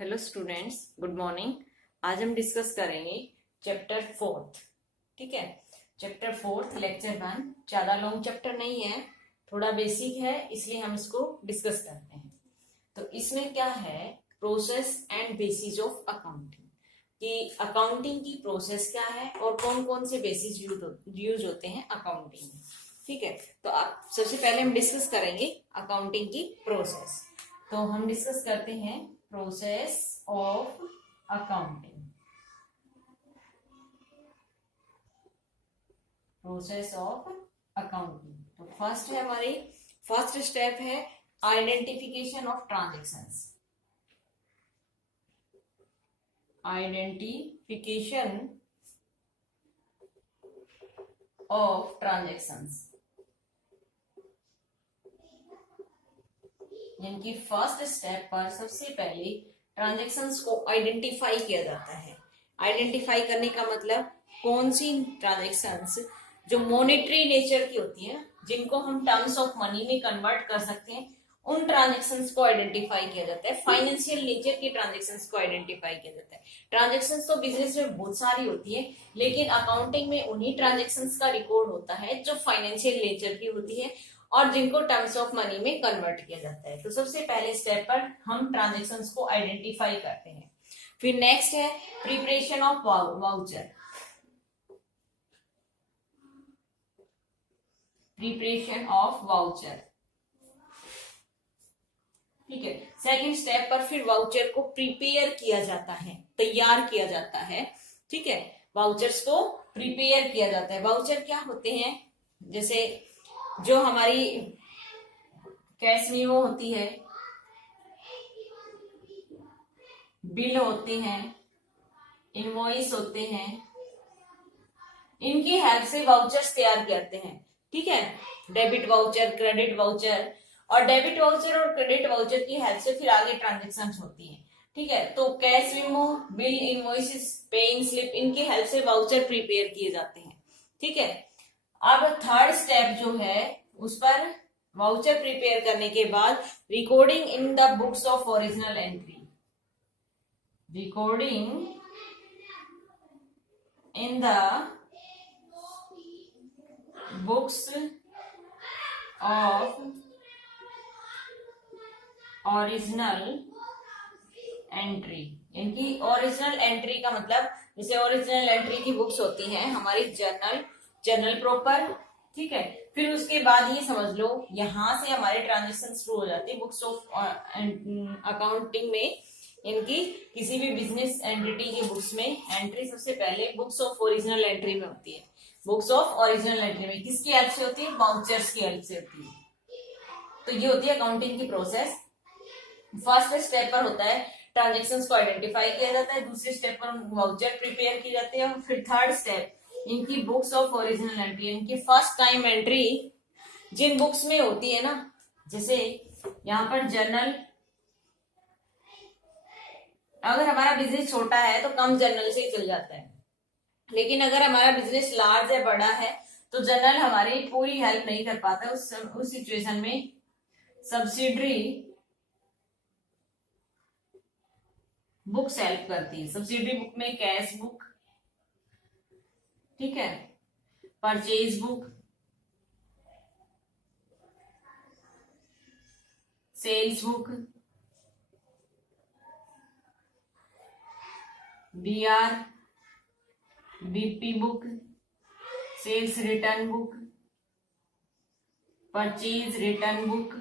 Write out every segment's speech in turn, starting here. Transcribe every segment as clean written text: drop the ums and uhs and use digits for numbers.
Hello students, good morning. आज हम discuss करेंगे चैप्टर 4। ठीक है, चैप्टर 4 लेक्चर 1। ज्यादा लॉन्ग चैप्टर नहीं है, थोड़ा बेसिक है, इसलिए हम इसको डिस्कस करते हैं। तो इसमें क्या है, process and bases of accounting, कि अकाउंटिंग की प्रोसेस क्या है और कौन कौन से बेसिस यूज होते हैं अकाउंटिंग में। ठीक है, तो आप सबसे पहले हम डिस्कस करेंगे अकाउंटिंग की प्रोसेस। तो हम डिस्कस करते हैं process of accounting. Process of accounting, तो फर्स्ट है हमारी, फर्स्ट स्टेप है identification of transactions. Identification of transactions, यानी कि फर्स्ट स्टेप पर सबसे पहले ट्रांजेक्शंस को आइडेंटिफाई किया जाता है। आइडेंटिफाई करने का मतलब कौन सी ट्रांजेक्शंस जो मॉनेटरी नेचर की होती है, जिनको हम टर्म्स ऑफ मनी में कन्वर्ट कर सकते हैं, उन ट्रांजेक्शंस को आइडेंटिफाई किया जाता है। फाइनेंशियल नेचर की ट्रांजेक्शंस को आइडेंटिफाई किया जाता है। ट्रांजेक्शंस तो बिजनेस में बहुत सारी होती है, लेकिन अकाउंटिंग में उन्हीं ट्रांजेक्शंस का रिकॉर्ड होता है जो फाइनेंशियल नेचर की होती है और जिनको टर्म्स ऑफ मनी में कन्वर्ट किया जाता है। तो सबसे पहले स्टेप पर हम ट्रांजेक्शंस को आइडेंटिफाई करते हैं। फिर नेक्स्ट है preparation of voucher. Preparation of voucher, ठीक है। सेकंड स्टेप पर फिर वाउचर को प्रिपेयर किया जाता है, तैयार किया जाता है। ठीक है, वाउचर्स को प्रिपेयर किया जाता है। वाउचर क्या होते हैं, जैसे जो हमारी कैश मेमो होती है, बिल होते हैं, इनवॉइस होते हैं, इनकी हेल्प से वाउचर्स तैयार करते हैं। ठीक है, डेबिट वाउचर, क्रेडिट वाउचर, और डेबिट वाउचर और क्रेडिट वाउचर की हेल्प से फिर आगे ट्रांजेक्शन होती है। ठीक है, तो cash memo, bill, invoices, paying slip, इनकी हेल्प से वाउचर प्रिपेयर किए जाते हैं। ठीक है, अब थर्ड स्टेप जो है उस पर वाउचर प्रिपेयर करने के बाद recording in the books of original entry. Recording in the books of original entry. इनकी ओरिजिनल एंट्री का मतलब, जैसे ओरिजिनल एंट्री की बुक्स होती हैं हमारी जर्नल प्रॉपर। ठीक है, फिर उसके बाद ये समझ लो यहां से हमारे ट्रांजेक्शन शुरू हो जाती है बुक्स ऑफ अकाउंटिंग में। इनकी किसी भी बिजनेस एंटिटी की बुक्स में एंट्री सबसे पहले बुक्स ऑफ ओरिजिनल एंट्री में होती है। बुक्स ऑफ ओरिजिनल एंट्री में किसकी हेल्प से होती है? वाउचर्स की हेल्प से होती है। तो ये होती है अकाउंटिंग की प्रोसेस। फर्स्ट स्टेप पर होता है ट्रांजेक्शंस को आइडेंटिफाई किया जाता है, दूसरे स्टेप पर वाउचर प्रिपेयर की जाती है, और फिर थर्ड स्टेप इनकी बुक्स ऑफ ओरिजिनल एंट्री, इनकी फर्स्ट टाइम एंट्री जिन बुक्स में होती है ना, जैसे यहाँ पर जर्नल, अगर हमारा बिजनेस छोटा है तो कम जर्नल से चल जाता है, लेकिन अगर हमारा बिजनेस लार्ज है, बड़ा है, तो जर्नल हमारी पूरी हेल्प नहीं कर पाता। उस सिचुएशन में सब्सिडरी बुक्स हेल्प करती है। सब्सिडरी बुक में कैश बुक, ठीक है, purchase book, sales book, BR, BP book, sales return book, purchase return book,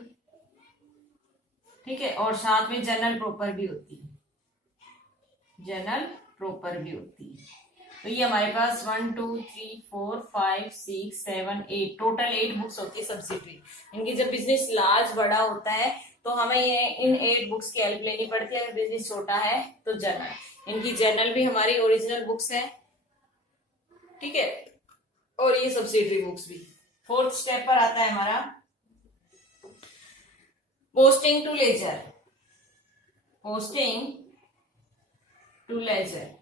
ठीक है, और साथ में जर्नल प्रॉपर भी होती है। जर्नल प्रॉपर भी होती है। तो ये हमारे पास 1 2 3 4 5 6 7 8 टोटल 8 बुक्स होती है सब्सिडरी। इनकी जब बिजनेस लार्ज बड़ा होता है तो हमें ये इन 8 बुक्स की हेल्प लेनी पड़ती है। अगर बिजनेस छोटा है तो जर्नल, इनकी जर्नल भी हमारी ओरिजिनल बुक्स है। ठीक है, और ये सब्सिडरी बुक्स भी। फोर्थ स्टेप पर आता है हमारा posting to ledger. Posting to ledger,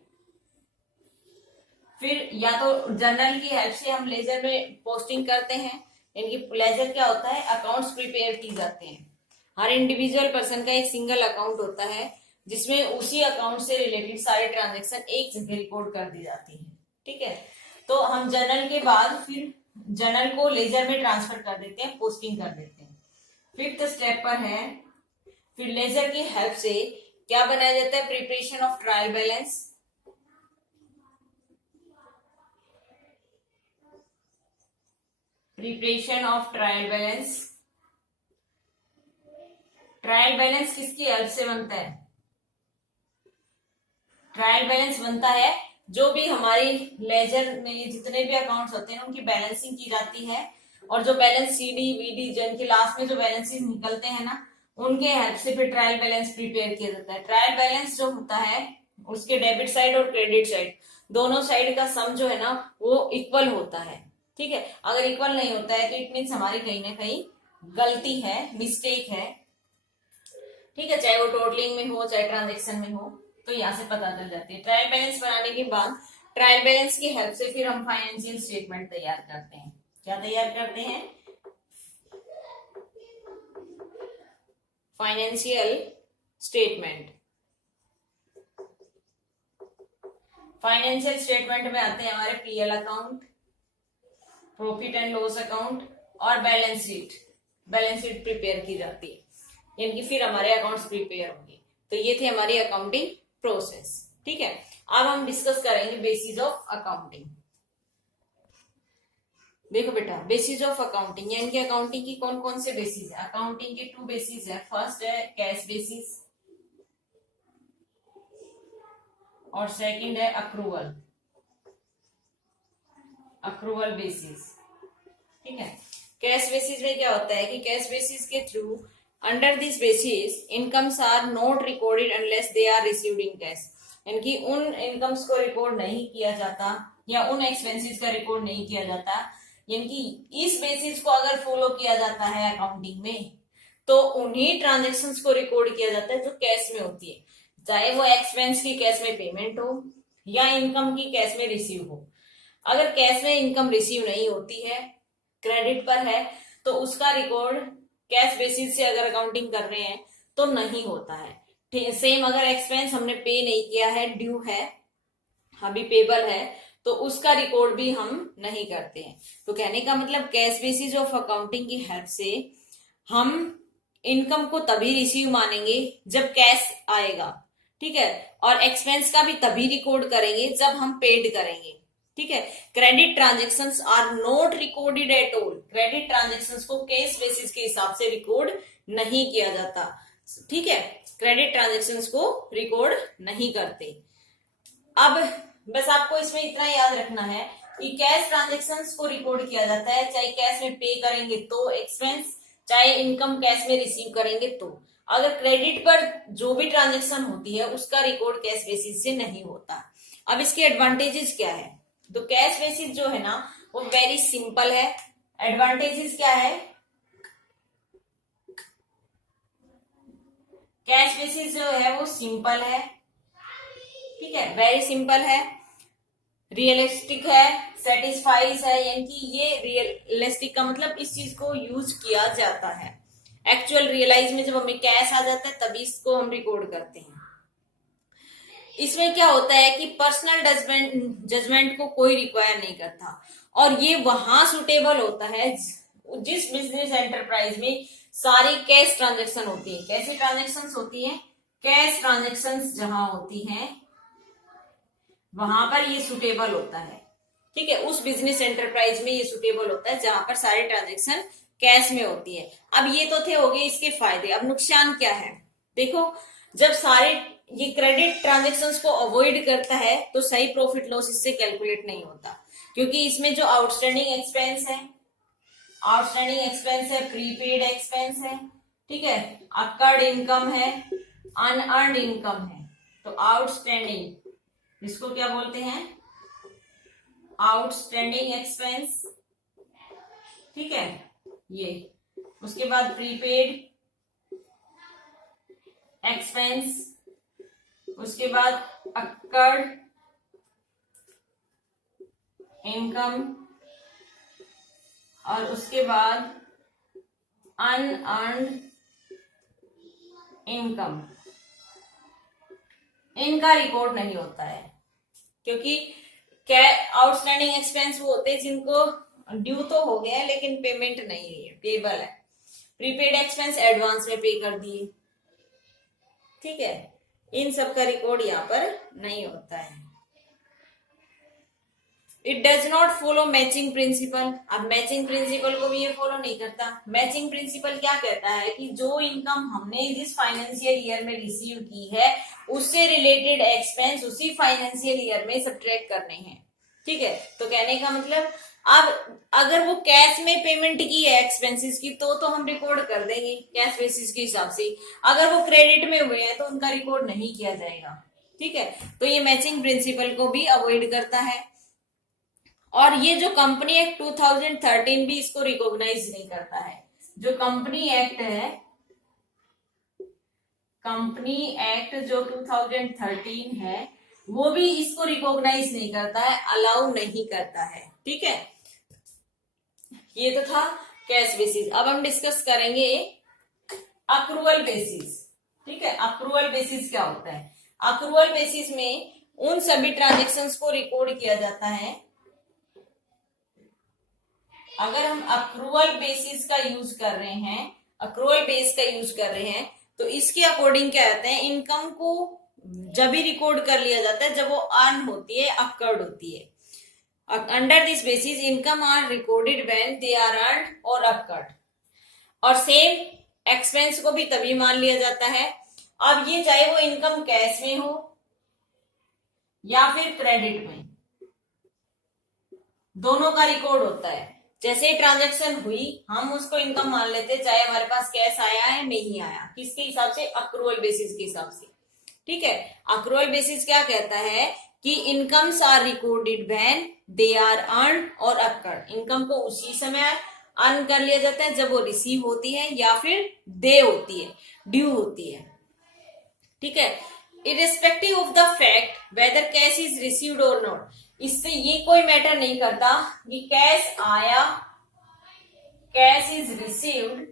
फिर या तो जर्नल की हेल्प से हम लेजर में पोस्टिंग करते हैं। इनकी लेजर क्या होता है? अकाउंट्स प्रिपेयर की जाते हैं। हर इंडिविजुअल पर्सन का एक सिंगल अकाउंट होता है, जिसमें उसी अकाउंट से रिलेटेड सारे ट्रांजेक्शन एक जगह रिकॉर्ड कर दी जाती है। ठीक है, तो हम जर्नल के बाद फिर जर्नल को लेजर में ट्रांसफर कर देते हैं, पोस्टिंग कर देते हैं। फिफ्थ स्टेप पर है, फिर लेजर की हेल्प से क्या बनाया जाता है, preparation of trial balance. Preparation of trial balance. Trial balance किसकी हेल्प से बनता है? ट्रायल बैलेंस बनता है जो भी हमारी लेजर में जितने भी अकाउंट्स होते हैं उनकी बैलेंसिंग की जाती है, और जो बैलेंस सीडी वीडी जिनके लास्ट में जो बैलेंसेस निकलते हैं ना, उनके हेल्प से फिर ट्रायल बैलेंस प्रिपेयर किया जाता है। ट्रायल बैलेंस जो होता है उसके डेबिट साइड और क्रेडिट साइड दोनों साइड का सम जो है ना वो इक्वल होता है। ठीक है, अगर इक्वल नहीं होता है तो इट मीन्स हमारी कहीं ना कहीं गलती है, मिस्टेक है। ठीक है, चाहे वो टोटलिंग में हो चाहे ट्रांजेक्शन में हो, तो यहाँ से पता चल जाती है। ट्रायल बैलेंस बनाने के बाद ट्रायल बैलेंस की हेल्प से फिर हम फाइनेंशियल स्टेटमेंट तैयार करते हैं। क्या तैयार करते हैं? Financial statement. फाइनेंशियल स्टेटमेंट में आते हैं हमारे PL account, profit and loss account और balance sheet. Balance sheet prepare की जाती है, यानी कि फिर हमारे अकाउंट्स प्रिपेयर होंगे। तो ये थे हमारी अकाउंटिंग प्रोसेस। ठीक है, अब हम डिस्कस करेंगे बेसिस ऑफ अकाउंटिंग। देखो बेटा, बेसिस ऑफ अकाउंटिंग यानी कि अकाउंटिंग की कौन कौन से बेसिस है? अकाउंटिंग के 2 बेसिस है। फर्स्ट है कैश बेसिस और सेकंड है अक्रूवल, अक्रूवल बेसिस। ठीक है, कैश बेसिस में क्या होता है कि कैश बेसिस के through under this basis incomes are not recorded unless they are received in cash, यानी कि उन इनकम्स को रिकॉर्ड नहीं किया जाता या उन एक्सपेंसेस का रिकॉर्ड नहीं किया जाता, यानी कि इस बेसिस को अगर फॉलो किया जाता है अकाउंटिंग में तो उन्हीं ट्रांजेक्शन्स को रिकॉर्ड किया जाता है जो कैश में होती है, चाहे वो एक्सपेंस की कैश में पेमेंट हो या इनकम की कैश में रिसीव हो। अगर कैश में इनकम रिसीव नहीं होती है, क्रेडिट पर है, तो उसका रिकॉर्ड कैश बेसिस से अगर अकाउंटिंग कर रहे हैं तो नहीं होता है। सेम अगर एक्सपेंस हमने पे नहीं किया है, ड्यू है, अभी पेबल है, तो उसका रिकॉर्ड भी हम नहीं करते हैं। तो कहने का मतलब कैश बेसिस ऑफ अकाउंटिंग की हेल्प से हम इनकम को तभी रिसीव मानेंगे जब कैश आएगा। ठीक है, और एक्सपेंस का भी तभी रिकॉर्ड करेंगे जब हम पेड करेंगे। ठीक है, credit transactions are not recorded at all. Credit transactions को कैश बेसिस के हिसाब से रिकॉर्ड नहीं किया जाता। ठीक है, क्रेडिट ट्रांजेक्शन्स को रिकॉर्ड नहीं करते। अब बस आपको इसमें इतना याद रखना है कि कैश ट्रांजेक्शन्स को रिकॉर्ड किया जाता है, चाहे कैश में पे करेंगे तो एक्सपेंस, चाहे इनकम कैश में रिसीव करेंगे तो। अगर क्रेडिट पर जो भी ट्रांजेक्शन होती है उसका रिकॉर्ड कैश बेसिस से नहीं होता। अब इसके एडवांटेजेस क्या है? तो कैश बेसिस जो है ना वो वेरी सिंपल है। एडवांटेजेस क्या है? कैश बेसिस जो है वो सिंपल है। ठीक है, वेरी सिंपल है, रियलिस्टिक है, सेटिस्फाइज है, यानी कि ये रियलिस्टिक का मतलब इस चीज को यूज किया जाता है। एक्चुअल रियलाइज में जब हमें कैश आ जाता है तभी इसको हम रिकॉर्ड करते हैं। इसमें क्या होता है कि पर्सनल जजमेंट को कोई रिक्वायर नहीं करता, और ये वहां सुटेबल होता है जिस बिजनेस एंटरप्राइज में सारी कैश ट्रांजेक्शन होती है। कैसी ट्रांजेक्शन होती है? कैश ट्रांजेक्शन जहां होती हैं वहां पर ये सुटेबल होता है। ठीक है, उस बिजनेस एंटरप्राइज में ये सुटेबल होता है जहां पर सारी ट्रांजेक्शन कैश में होती है। अब ये तो थे हो गए इसके फायदे। अब नुकसान क्या है? देखो, जब सारे ये क्रेडिट ट्रांजेक्शन्स को अवॉइड करता है तो सही प्रॉफिट लॉस इससे कैलकुलेट नहीं होता, क्योंकि इसमें जो आउटस्टैंडिंग एक्सपेंस है, प्रीपेड एक्सपेंस है, ठीक है, अकर्ड इनकम है, अनअर्न्ड इनकम है। तो आउटस्टैंडिंग, इसको क्या बोलते हैं? Outstanding expense. ठीक है, ये उसके बाद प्रीपेड एक्सपेंस, उसके बाद अकर्ड इनकम, और उसके बाद अनअर्न्ड इनकम। इनका रिकॉर्ड नहीं होता है, क्योंकि आउटस्टैंडिंग एक्सपेंस वो होते हैं जिनको ड्यू तो हो गया है लेकिन पेमेंट नहीं है, पेबल है। प्रीपेड एक्सपेंस एडवांस में पे कर दिए, ठीक है, इन सब का रिकॉर्ड यहाँ पर नहीं होता है। It does not follow matching principal. अब मैचिंग प्रिंसिपल को भी ये फॉलो नहीं करता। मैचिंग प्रिंसिपल क्या कहता है कि जो इनकम हमने जिस फाइनेंशियल ईयर में रिसीव की है उससे रिलेटेड एक्सपेंस उसी फाइनेंशियल ईयर में सब्ट्रैक्ट करने हैं, ठीक है। तो कहने का मतलब अब अगर वो कैश में पेमेंट की है एक्सपेंसेस की तो हम रिकॉर्ड कर देंगे कैश बेसिस के हिसाब से। अगर वो क्रेडिट में हुए हैं तो उनका रिकॉर्ड नहीं किया जाएगा, ठीक है। तो ये मैचिंग प्रिंसिपल को भी अवॉइड करता है। और ये जो कंपनी एक्ट 2013 भी इसको रिकॉग्नाइज नहीं करता है। जो कंपनी एक्ट है, कंपनी एक्ट जो 2013 है वो भी इसको रिकॉग्नाइज नहीं करता है, अलाउ नहीं करता है, ठीक है। ये तो था कैश बेसिस। अब हम डिस्कस करेंगे अक्रूवल बेसिस, ठीक है। अक्रूवल बेसिस क्या होता है? अक्रूवल बेसिस में उन सभी ट्रांजेक्शन्स को रिकॉर्ड किया जाता है। अगर हम अक्रूवल बेसिस का यूज कर रहे हैं, अक्रूवल बेस का यूज कर रहे हैं, तो इसके अकॉर्डिंग क्या कहते हैं, इनकम को जब भी रिकॉर्ड कर लिया जाता है जब वो अर्न होती है, अकर्ड होती है। Under this basis income are recorded when they are earned और अकर्ड। और सेम एक्सपेंस को भी तभी मान लिया जाता है। अब ये चाहे वो इनकम कैश में हो या फिर क्रेडिट में, दोनों का रिकॉर्ड होता है। जैसे ट्रांजैक्शन हुई हम उसको इनकम मान लेते, चाहे हमारे पास कैश आया है नहीं आया, किसके हिसाब से? अक्रूवल बेसिस के हिसाब से, ठीक है। अक्रूवल बेसिस क्या कहता है कि incomes are recorded when they are earn और अकर्ड। इनकम को उसी समय अर्न कर लिया जाता है जब वो रिसीव होती है या फिर दे होती है, ड्यू होती है, ठीक है। Irrespective of the fact whether cash is received और नॉट। इससे ये कोई मैटर नहीं करता कि कैश आया, कैश इज रिसीव्ड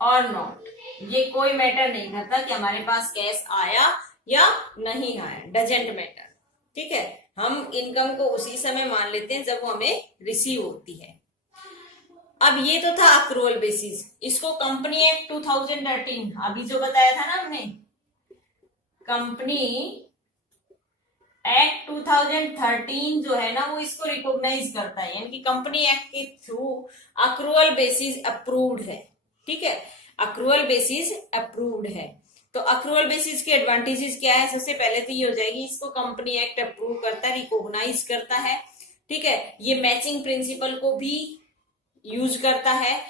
और नॉट, ये कोई मैटर नहीं करता कि हमारे पास कैश आया या नहीं आया, डजेंट मैटर, ठीक है। हम इनकम को उसी समय मान लेते हैं जब वो हमें रिसीव होती है। अब ये तो था अक्रूवल बेसिस। इसको कंपनी एक्ट 2013 अभी जो बताया था ना हमने, कंपनी एक्ट 2013 जो है ना वो इसको रिकॉग्नाइज करता है, यानी कि कंपनी एक्ट के थ्रू अक्रूवल बेसिस अप्रूव्ड है, ठीक है। अक्रूवल बेसिस अप्रूव्ड है। तो अक्रूवल बेसिस के एडवांटेजेस क्या है? सबसे पहले तो ये हो जाएगी, इसको कंपनी एक्ट अप्रूव करता है, रिकॉग्नाइज करता है, ठीक है। ये मैचिंग प्रिंसिपल को भी यूज करता है,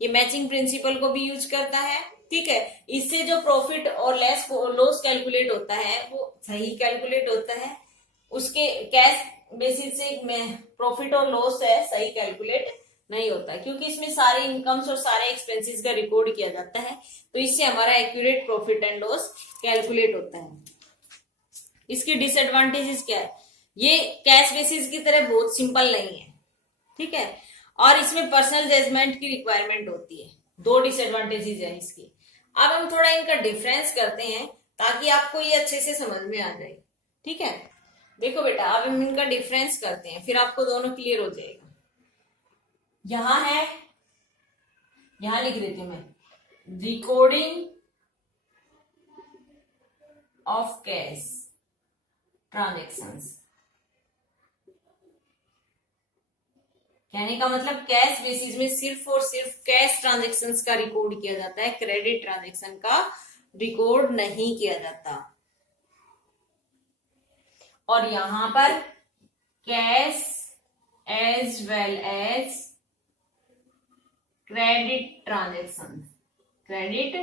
ये मैचिंग प्रिंसिपल को भी यूज करता है, ठीक है। इससे जो प्रॉफिट और लॉस कैलकुलेट होता है वो सही कैलकुलेट होता है। उसके कैश बेसिस से प्रॉफिट और लॉस है सही कैलकुलेट नहीं होता, क्योंकि इसमें सारे इनकम्स और सारे एक्सपेंसेस का रिकॉर्ड किया जाता है, तो इससे हमारा accurate profit and loss calculate होता है। इसकी डिसएडवांटेजेस क्या है? ये कैश बेसिस की तरह बहुत सिंपल नहीं है, ठीक है, और इसमें पर्सनल जजमेंट की रिक्वायरमेंट होती है। दो डिसएडवांटेजेस है इसकी। अब हम थोड़ा इनका डिफरेंस करते हैं ताकि आपको ये अच्छे से समझ में आ जाए, ठीक है। देखो बेटा, अब हम इनका डिफरेंस करते हैं, फिर आपको दोनों क्लियर हो जाएगा। यहां है, यहां लिख देती हूं मैं, रिकॉर्डिंग ऑफ कैश ट्रांजेक्शंस। कहने का मतलब कैश बेसिस में सिर्फ और सिर्फ कैश ट्रांजेक्शन्स का रिकॉर्ड किया जाता है, क्रेडिट ट्रांजेक्शन का रिकॉर्ड नहीं किया जाता। और यहां पर cash as well as credit transaction, credit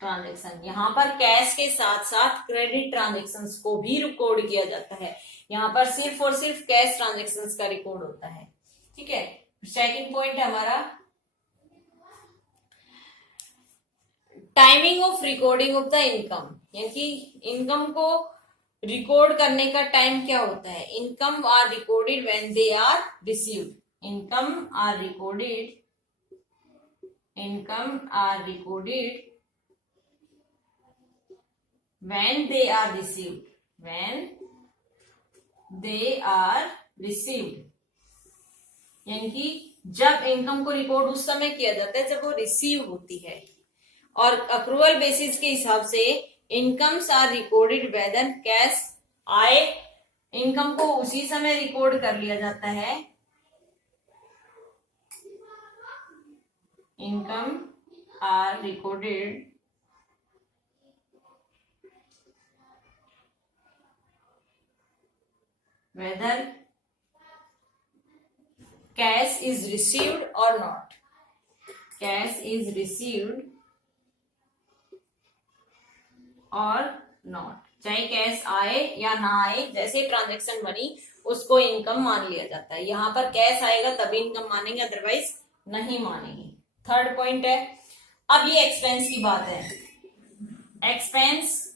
transaction, यहां पर कैश के साथ साथ क्रेडिट ट्रांजेक्शन्स को भी रिकॉर्ड किया जाता है। यहां पर सिर्फ और सिर्फ कैश ट्रांजेक्शन्स का रिकॉर्ड होता है, ठीक है। सेकंड पॉइंट है हमारा timing of recording of the income, यानी कि इनकम को रिकॉर्ड करने का टाइम क्या होता है? Income are recorded when they are received, income are recorded when they are received, यानी कि जब इनकम को रिकॉर्ड उस समय किया जाता है जब वो रिसीव होती है। और अक्रूवल बेसिस के हिसाब से incomes are recorded whether cash आए, इनकम को उसी समय रिकॉर्ड कर लिया जाता है। Income are recorded whether cash is received or not, cash is received or not, चाहे कैश आए या ना आए, जैसे ट्रांजैक्शन बनी उसको इनकम मान लिया जाता है। यहां पर कैश आएगा तभी इनकम मानेंगे, अदरवाइज नहीं मानेंगे। थर्ड पॉइंट है, अब ये एक्सपेंस की बात है। Expense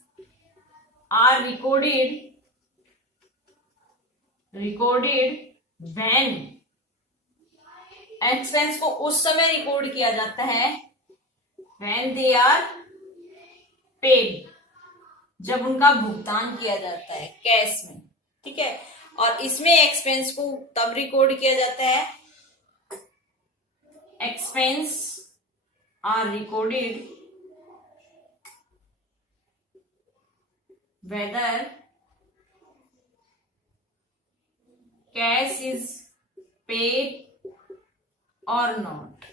are recorded when, expense को उस समय रिकॉर्ड किया जाता है व्हेन दे आर पेड, जब उनका भुगतान किया जाता है कैश में, ठीक है। और इसमें एक्सपेंस को तब रिकॉर्ड किया जाता है, expense are recorded whether cash is paid और नॉट,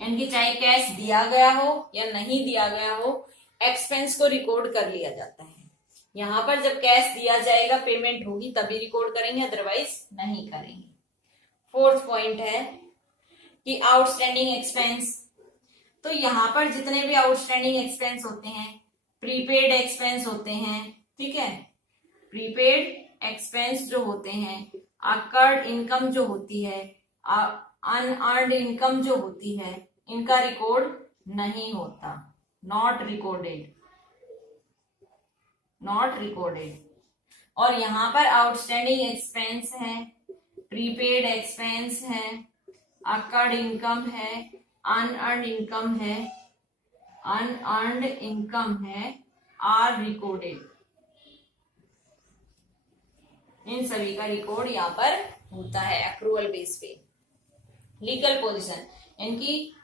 यानी कि चाहे कैश दिया गया हो या नहीं दिया गया हो, एक्सपेंस को रिकॉर्ड कर लिया जाता है। यहां पर जब कैश दिया जाएगा, पेमेंट होगी तभी रिकॉर्ड करेंगे, अदरवाइज नहीं करेंगे। फोर्थ पॉइंट है कि आउटस्टैंडिंग एक्सपेंस, तो यहां पर जितने भी आउटस्टैंडिंग एक्सपेंस होते हैं, प्रीपेड एक्सपेंस होते हैं, ठीक है, प्रीपेड एक्सपेंस जो होते हैं, अकर्ड इनकम जो होती है, अनअर्न्ड इनकम जो होती है, इनका रिकॉर्ड नहीं होता, नॉट रिकॉर्डेड। और यहां पर आउटस्टैंडिंग एक्सपेंस है, प्रीपेड एक्सपेंस है, अकर्ड इनकम है, अनअर्न्ड इनकम है, आर रिकॉर्डेड। इन सभी का रिकॉर्ड यहाँ पर होता है अक्रूवल बेस पे। लीगल पोजीशन, इनकी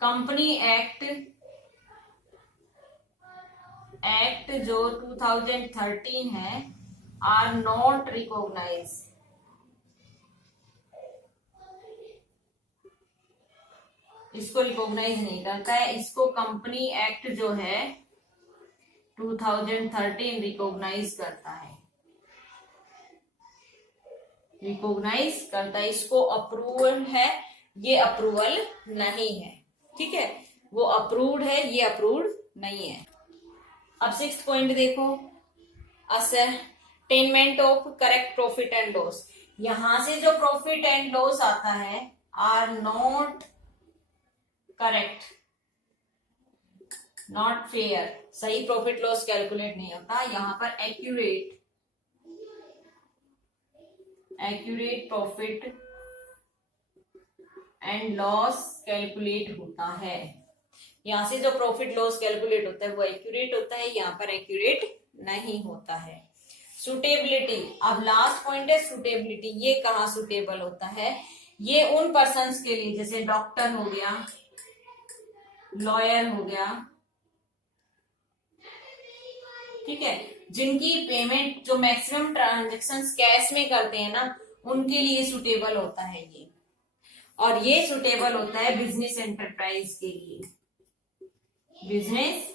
कंपनी एक्ट जो 2013 है, आर नॉट रिकॉग्नाइज, इसको रिकॉग्नाइज नहीं करता है, इसको कंपनी एक्ट जो है 2013 रिकॉग्नाइज करता है, इसको अप्रूवल है, ये अप्रूवल नहीं है, ठीक है, वो अप्रूव्ड है, ये अप्रूव्ड नहीं है। अब सिक्स्थ पॉइंट देखो, ascertainment of correct profit and loss. यहां से जो प्रॉफिट एंड लॉस आता है, are not correct, not fair, सही प्रॉफिट लॉस कैलकुलेट नहीं होता। यहां पर accurate profit and loss calculate होता है। यहां से जो प्रॉफिट लॉस कैलकुलेट होता है वो एक्यूरेट होता है, यहां पर एक्यूरेट नहीं होता है। सुटेबिलिटी, अब लास्ट पॉइंट है सुटेबिलिटी। ये कहाँ सुटेबल होता है? ये उन पर्सन्स के लिए, जैसे डॉक्टर हो गया, लॉयर हो गया, ठीक है, जिनकी पेमेंट जो मैक्सिमम ट्रांजेक्शन्स कैश में करते हैं ना, उनके लिए सुटेबल होता है ये। और ये सुटेबल होता है बिजनेस एंटरप्राइज के लिए, बिजनेस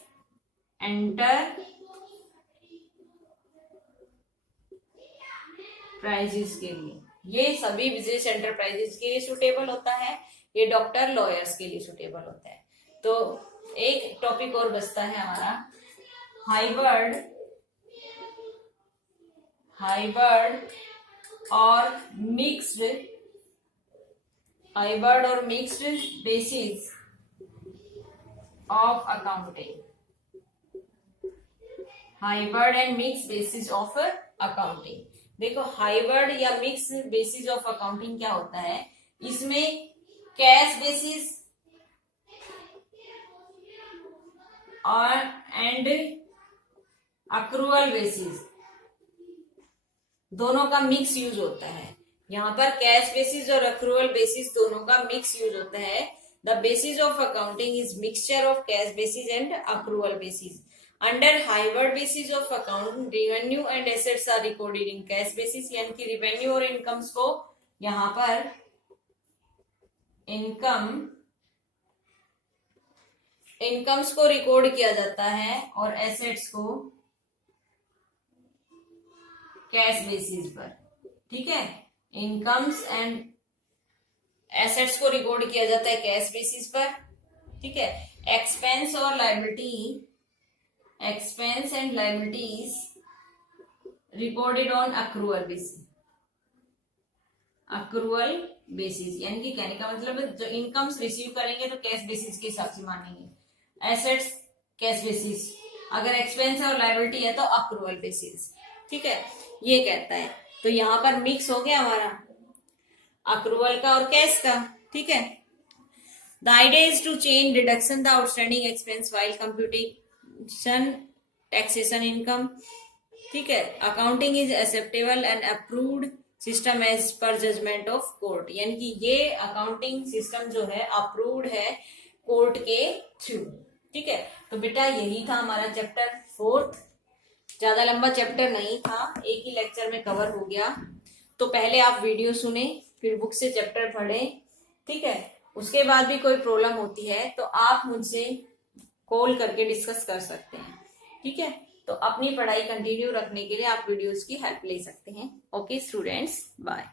एंटरप्राइजेस के लिए, ये सभी बिजनेस एंटरप्राइजेस के लिए सुटेबल होता है, ये डॉक्टर लॉयर्स के लिए सुटेबल होता है। तो एक टॉपिक और बचता है हमारा, हाइब्रिड और mixed basis of accounting, hybrid and mix basis of accounting. देखो हाइब्रिड या मिक्स बेसिस ऑफ अकाउंटिंग क्या होता है इसमें कैश बेसिस और एंड अक्रूवल बेसिस दोनों का मिक्स यूज होता है। यहाँ पर कैश बेसिस और अक्रूवल बेसिस दोनों का मिक्स यूज होता है। The basis of accounting is mixture of cash basis and accrual basis. Under hybrid basis of accounting revenue and assets are recorded in cash basis, यानी कि revenue और incomes को यहाँ पर इनकम्स को रिकॉर्ड किया जाता है और एसेट्स को कैश बेसिस पर। ठीक है, इनकम्स एंड एसेट्स को रिकॉर्ड किया जाता है कैश बेसिस पर। ठीक है, एक्सपेंस और liability, expense and liabilities recorded on accrual basis, accrual basis, यानी कि कहने का मतलब जो इनकम्स रिसीव करेंगे तो कैश बेसिस के हिसाब से मानेंगे, एसेट्स कैश बेसिस, अगर एक्सपेंस और लायबिलिटी है तो अक्रूवल बेसिस। ठीक है, ये कहता है। तो यहां पर मिक्स हो गया हमारा अक्रूवल का और कैश का। ठीक है, the idea is to change deduction the outstanding expense while computation taxation income. ठीक है, accounting is acceptable and approved system as per judgement of court, यानी कि ये अकाउंटिंग सिस्टम जो है अप्रूव्ड है कोर्ट के थ्रू। ठीक है, तो बेटा यही था हमारा चैप्टर 4। ज्यादा लंबा चैप्टर नहीं था, एक ही लेक्चर में कवर हो गया। तो पहले आप वीडियो सुने, फिर बुक से चैप्टर पढ़ें। ठीक है, उसके बाद भी कोई प्रॉब्लम होती है तो आप मुझसे कॉल करके डिस्कस कर सकते हैं। ठीक है, तो अपनी पढ़ाई कंटिन्यू रखने के लिए आप वीडियोस की हेल्प ले सकते हैं। Okay students, bye.